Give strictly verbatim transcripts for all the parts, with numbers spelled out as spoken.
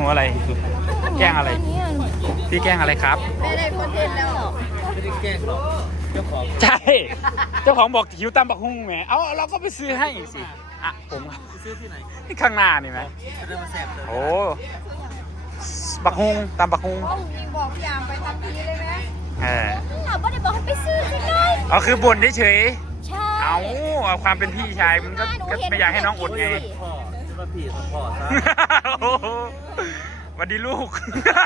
อะไรแกล้งอะไรพี่แกล้งอะไรครับไม่ได้คอนเทนต์แล้วไม่ได้แกล้งหรอกเจ้าของใช่เจ้าของบอกหิวตำบักหุ่งแหมเอาเราก็ไปซื้อให้สิอ่ะผมครับซื้อที่ไหนที่ข้างหน้านี่ไหมจะได้มาแซ่บเลยโอ้บักหุ่งตำบักหุ่งยิงบอกพี่ยามไปทันทีเลยไหมเออเราไม่ได้บอกให้ไปซื้อสิไงเอาคือบ่นเฉยใช่ๆเอาเอาความเป็นพี่ชายมันก็ก็ไม่อยากให้น้องอดไงพ่อจะมาผีของพ่อซะโอ้โหสวัสดีลูก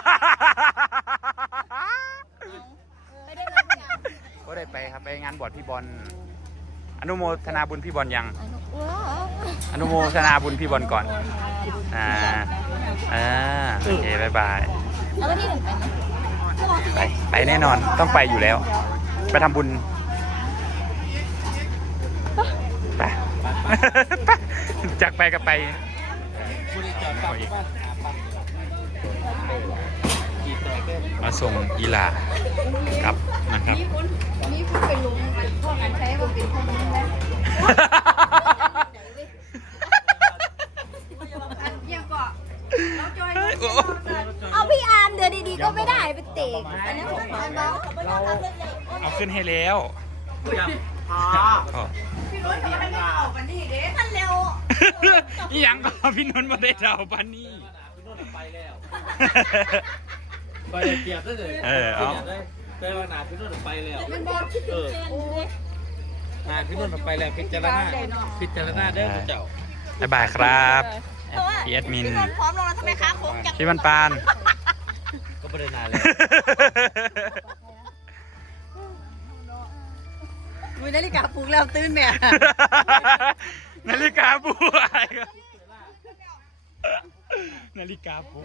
ไม่ได้รับงานก็ได้ไปครับไปงานบวชพี่บอลอนุโมทนาบุญพี่บอลยังอนุโมทนาบุญพี่บอลก่อนอ่าอ่าโอเคบายบายแล้ววันที่หนึ่งไปไหมไปไปแน่นอนต้องไปอยู่แล้ว ไปทำบุญไป ไปจากไปกับไปคุณจอดปั๊บบ้านกี่ต่อแก้มมาส่งอีลากลับนะครับนี่พูดเป็นลุงพวกนั้นใช้ว่าเป็นพ่อลุงแล้วยังก็เราจอยเอาพี่อาร์มเดือดีๆก็ไม่ได้ไปเตะอันนี้ผมฟังเนาะเอาขึ้นให้แล้วอ๋อก็พี่รุ่นเขาไม่ได้ออกกันนี่เด้ท่านเร็วอีหยังก็พี่นนท์มาได้เดาปานนี้พี่นุ่นไปแล้วไปเกียบได้เลยเออเอาไปว่านาพี่นุ่นไปแล้วมันบอกคิดถึงเจนเลยนาพี่นุ่นไปแล้วพิจารณาพิจารณาเด้อเจ้าบ๊ายบายครับพี่แอดมินพี่นนท์พร้อมลงแล้วใช่ไหมคะโค้งจังพี่มันปานก็ไม่ได้นานแล้วมือนาฬิกาปลุกแล้วตื่นแม่นาฬิกาบูอะไรครับนาฬิกาบู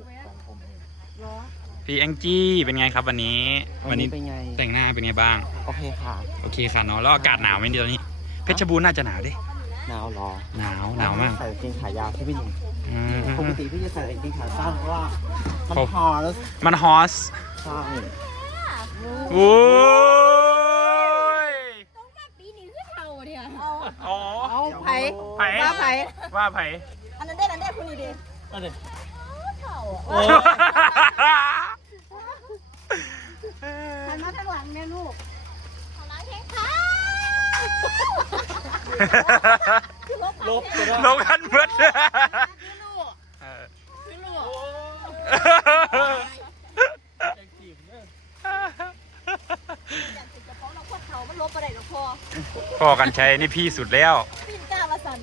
พี่แองจี้เป็นไงครับวันนี้วันนี้เป็นไงแต่งหน้าเป็นไงบ้างโอเคค่ะโอเคค่ะเนาะแล้วอากาศหนาวไหมเดี๋ยวนี้เพชรบูรณ์น่าจะหนาวดิหนาวเหรอหนาวหนาวมากใส่กางเกงขายาวใช่ไหมหนุ่มอืมปกติพี่จะใส่กางเกงขาสั้นเพราะว่ามันโอ้พอแล้วมันฮอสใช่โอ้ยปีนี้คือเท่าเนี่ยอ๋อเอาไผ่ไผ่ว่าไผ่ว่าไผ่อันนั้นได้อันนั้นได้คุณดีดีก็เลยเท่าโอ้ยหันมาทางหลังเนี่ยลูกทางหลังแข้งขาลบก็ได้ลงกันเบิดเออคือลูกอยากติดกระเพาะเราพวกเขามันลบอะไรหรอกพอพ่อกันชัยนี่พี่สุดแล้วปีนกล้ามาสั่น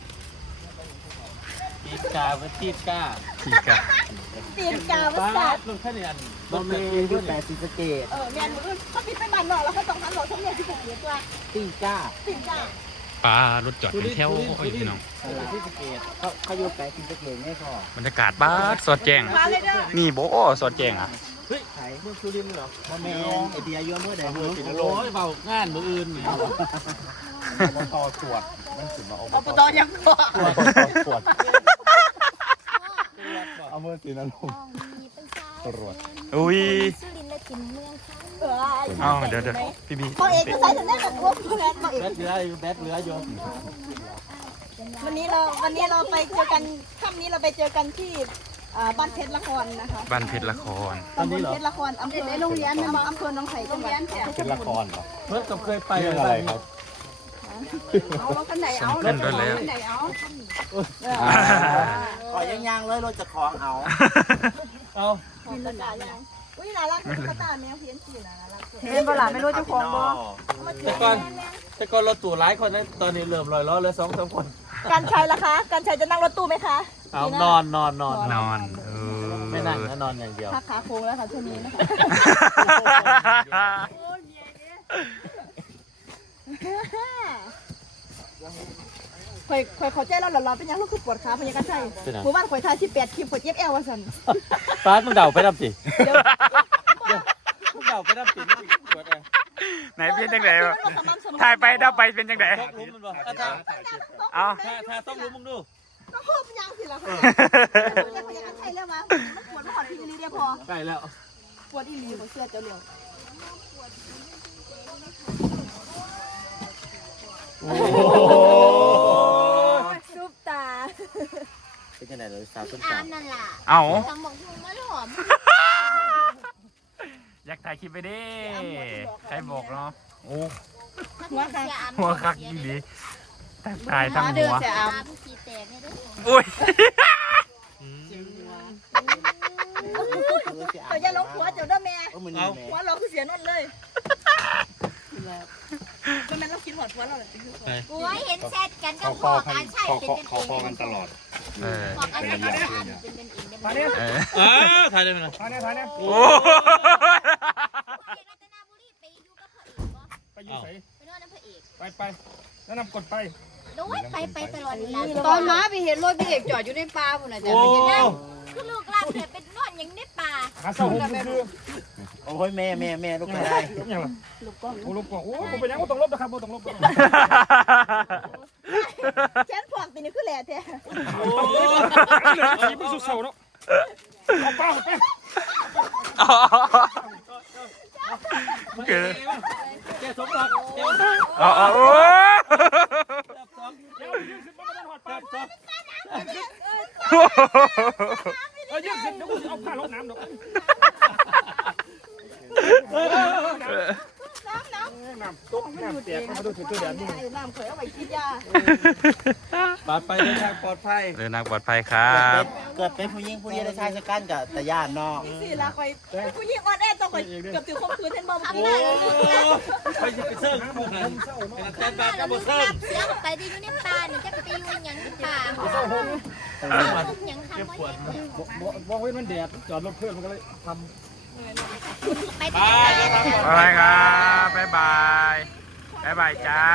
ตีกาเวทีกาพี่กะปีนกล้ามาบ้าสั่นลงแค่นี้อันบอมเมย์ที่แปดสิบสเกตเออแมนมือเขาปิดไปบ้านนอกแล้วเขาต้องหันหลอกทั้งเนี่ยที่ผมเรียกว่าตีก้าปีนกล้าปลารถจอดเป็นแถวโอ้ยพี่น้องเออที่สเกตเขาเขาอยู่แปดสิบสเกตไม่พอบรรยากาศบ้าดสดแจ้งมาเลยเด้อนี่โบสดแจ้งอ่ะเฮ้ยไข่เมื่อคืนนี่เหรอบอมเมย์ไอเดียเยอะเมื่อใดเมื่อสิบโอ้ยเบางานมืออื่นอบตตรวจมันถึงมาอบอบตยังก็ตรวจเอาเมื่อสินะลุงตรวจอุ้ยสุรินทร์และถิ่นเมืองค่ะเออเอ้าเดี๋ยวเดี๋ยวพี่บีพ่อเอกก็ใส่ถึงได้กับพวกเพื่อนพ่อเอกแบตเหลืออยู่แบตเหลืออยู่วันนี้เราวันนี้เราไปเจอกันค่ำนี้เราไปเจอกันที่อ่าบ้านเพชรละครนะคะบ้านเพชรละครตำบลเพชรละครอำเภอโรงเรียนอำเภอหนองไผ่จังหวัดเป็นละครเหรอเมื่อกับเคยไปเรื่องอะไรครับเอาขั้นไหนเอาขึ้นรถแล้วขั้นไหนเอาขอย่างยางเลยรถจะคลองเอาเอามีตายังอุ้ยน่ารักตุ๊กตาแมวเพี้ยนสีน่ารักเห็นเปล่าไม่รู้เจ้าของบ่แต่ก่อนแต่ก่อนรถตู้หลายคนนะตอนนี้เริ่มลอยล้อเหลือสองสามคนการชัยล่ะคะการชัยจะนั่งรถตู้ไหมคะเอานอนนอนนอนนอนเออไม่นั่งนะนอนอย่างเดียวพักขาโค้งแล้วค่ะช่วงนี้นะคะข่อยข่อยเขาใจเราหล่อๆเป็นยังลูกคือปวดขาเป็นยังกันใช่หมู่บ้านข่อยทายที่แปดคลิปข่อยเจ็บแอลว่าสันฟ้ามึงเดาไปรับสิเดี๋ยวมึงเดาไปรับสิไม่ติดกดเองไหนเป็นจังไงวะถ่ายไปดับไปเป็นจังไงต้องรู้มันบ่ถ้าเอาถ้าถ้าต้องรู้มึงดูก็โคบยังสิล่ะค่ะแล้วข่อยยังกันใช่แล้วมามันปวดมาขอทีนี้เดียวพอใกล้แล้วปวดอีหลีหัวเสื้อเจ้าเหลียวโอ้ซุปตาเป็นยังไงเลยสาวต้นอาสาวมนั่นล่ะเอ้าทำบอกมึงมาหอมอยากถ่ายคลิปไปดิใครบอกเนาะโอ้หัวคักหัวคักอีหลีทั้งถ่ายทั้งหัวอาบสีแตกเนี่ยเด้ออุ้ยเขาจะลงหัวเจ้าเด้อแม่เออมันเอาหัวเราคือเสียนนเลยก็แม่เราคิดหัวหัวเราเลยโอ้ยเห็นแชทกันก็เขาบคออกกันการใช่เขาเป็นคอกันเขาเองคอกันตลอดเออบอกการใช่เป็นกันเป็นกันเองได้ไหมเออเออถ่ายได้ไหมล่ะถ่ายเนี่ยถ่ายเนี่ยโอ้รัตนบุรีไปดูกับพระเอกบ่ไปยืดใส่ไปนอนน้ำพระเอกไปไปแล้วนำกดไปโอ้ยไปไปตลอดเวลาตอนม้าไปเห็นรถพี่เอกจอดอยู่ในป่าพุ่นน่ะจ้ะโอ้คือลูกหลานเนี่ยเป็นนอนอย่างในป่าหาเสาหกคือโอ้ยแม่แม่แม่ลูกไม่ได้ลบยังล่ะลูกกล้องโอ้ลูกกล้องโอ้ผมเป็นยังผมต้องลบนะครับผมต้องลบแขนพวกตีนี่คือแหล่แท้โอ้เหลือชีพสุดเสาเนาะเอาป้าไปเกิดแกสมบัติแกสมอ๋อโอ้เดี๋ยวยืดขึ้นมาไม่ได้หอดป้าบัติเออยืดขึ้นเดี๋ยวกูเอาผ้าลงน้ำดอกน้ำตกน้ำแตกมาดูถึงตัวแดดนี่น้ำเคยเอาไปคิดยาปลอดไปเดินทางปลอดภัยเดินทางปลอดภัยครับเกิดเป็นผู้หญิงผู้เดียวในชายชะกันกับแต่ย่านนอกสี่ละคอยผู้หญิงอ่อนแอต้องคอยเกือบถึงคมคืนเห็นบ่ทำเมื่อได้กี้เลยไปจะไปเซิร์ฟผู้นั้นเป็นแตนบาทกับบเซิร์ฟเสียไปดีอยู่ในป่านี่จะไปอยู่อย่างในป่าอย่างทำว่าบอกไว้มันแดดจอดรถเพื่อนมันก็เลยทำไปที่ไหนบ๊ายบายครับบ๊ายบายบ๊ายบายจ้า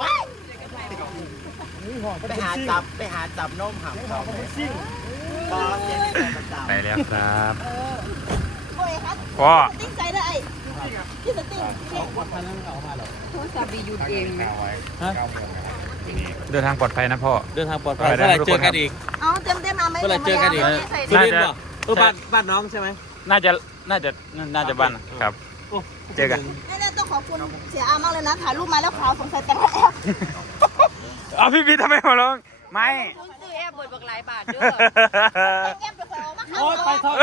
ไปหาจับไปหาจับนมหำเขาพอเสียงในใจจับไปแล้วครับโอ้ยครับพ่อติ้งใจเลยไอ้ที่สติ้งโทรศัพท์บีหยุดเองไหมเดินทางปลอดภัยนะพ่อเดินทางปลอดภัยเมื่อไหร่เจอกันอีกเอาเต็มเต็มมาไหมเมื่อไหร่เจอกันอีก สุรินทร์ป่ะเออบ้านบ้านน้องใช่ไหมน่าจะน่าจะน่าจะบ้านครับ เจอกันนี่ต้องขอบคุณเสียอามากเลยนะถ่ายรูปมาแล้วขาวสงสัยแต่งแอปเอาพี่พี่ทำไมมาร้องไม่ซื้อแอบบดบักหลายบาทเด้อแอปไปขอมาขาวโอ้ยไปทอด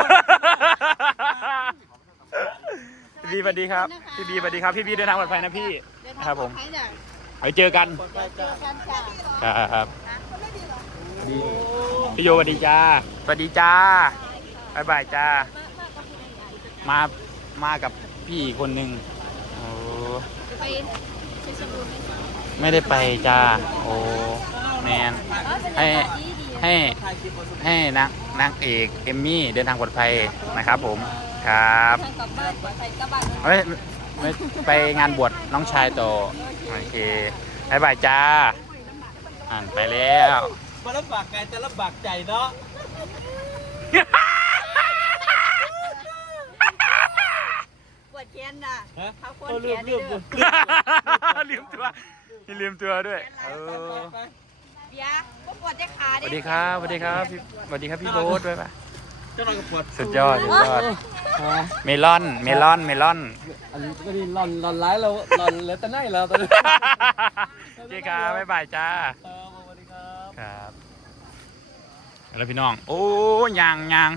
พี่บีสวัสดีครับพี่บีสวัสดีครับพี่บีเดินทางปลอดภัยนะพี่ครับผมใครเนี่ยไปเจอกันเจอกันจ้าครับดีพี่โยสวัสดีจ้าสวัสดีจ้าบายบายจ้ามามากับพี่คนหนึ่งโอ้ไปเชฟบูรณ์ไม่ได้ไปจ้าโอ้แมนให้ให้ให้นักนักเอกเอมมี่เดินทางปลอดภัยนะครับผมครับทางกลับบ้านไปกลับบ้านไม่ไม่ไปงานบวชน้องชายต่อโอเคบายบายจ้าอ่านไปแล้วมาลำบากไงแต่ลำบากใจเนาะปวดแขนน่ะฮะเขาควรก็แขลืมนลืเด้มอลืมตัวมีลืมตัวด้วยเออเบียร์ก็ปวดแต่ขาสวัสดีครับสวัสดีครับพี่สวัสดีครับพี่โบ๊ทด้วยปะเจ้าหน่อยก็ปวดสุดยอดสุดยอดเมลอนเมลอนเมลอนอันนี้ก็ดีหลอนหลอนร้ายเราหลอนเหลือแต่ไหนแล้วตอนนี้เจ๊ครับบ๊ายบายจ้าสวัสดีครับครับแล้วพี่น้อง โอ้ยางยาง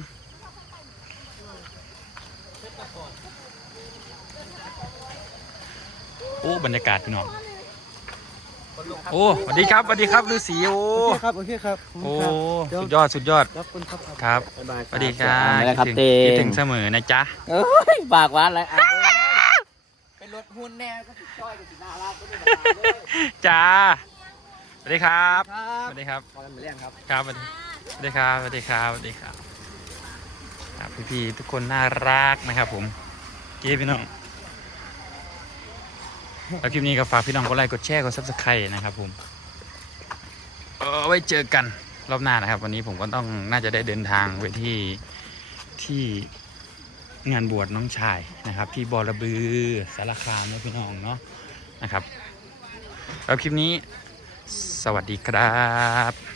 โอ้บรรยากาศพี่น้องโอ้สวัสดีครับสวัสดีครับฤาษีโอ้โอเคครับโอเคครับโอ้สุดยอดสุดยอดขอบคุณครับครับบ๊ายบายสวัสดีครับไม่ได้ครับคิดเตถึงคิดงถึงเสมอนะจ๊ะเอ้ยปากหวานอะไรอ่ะเป็นรถหุ่นแน่ก็ติดจ้อยก็ติดน่ารักก็ติดน่ารักเลยจ้าสวัสดีครับครัสบวัสดีครับมากันเหมือนเรื่องครับครับสวัสดีสวัสดีครับสวัสดีครับสวัสดีครับครับพี่ๆทุกคนน่ารักนะครับผมเก้พี่น้องแล้วคลิปนี้ก็ฝากพี่น้องกดไลค์กดแชร์กดซับสไครต์นะครับผมเออไว้เจอกันรอบหน้านะครับ วันนี้ผมก็ต้องน่าจะได้เดินทางไปที่ที่งานบวชน้องชายนะครับที่บอระบือสารคามนะพี่น้องเนาะนะครับแล้วคลิปนี้สวัสดีครับ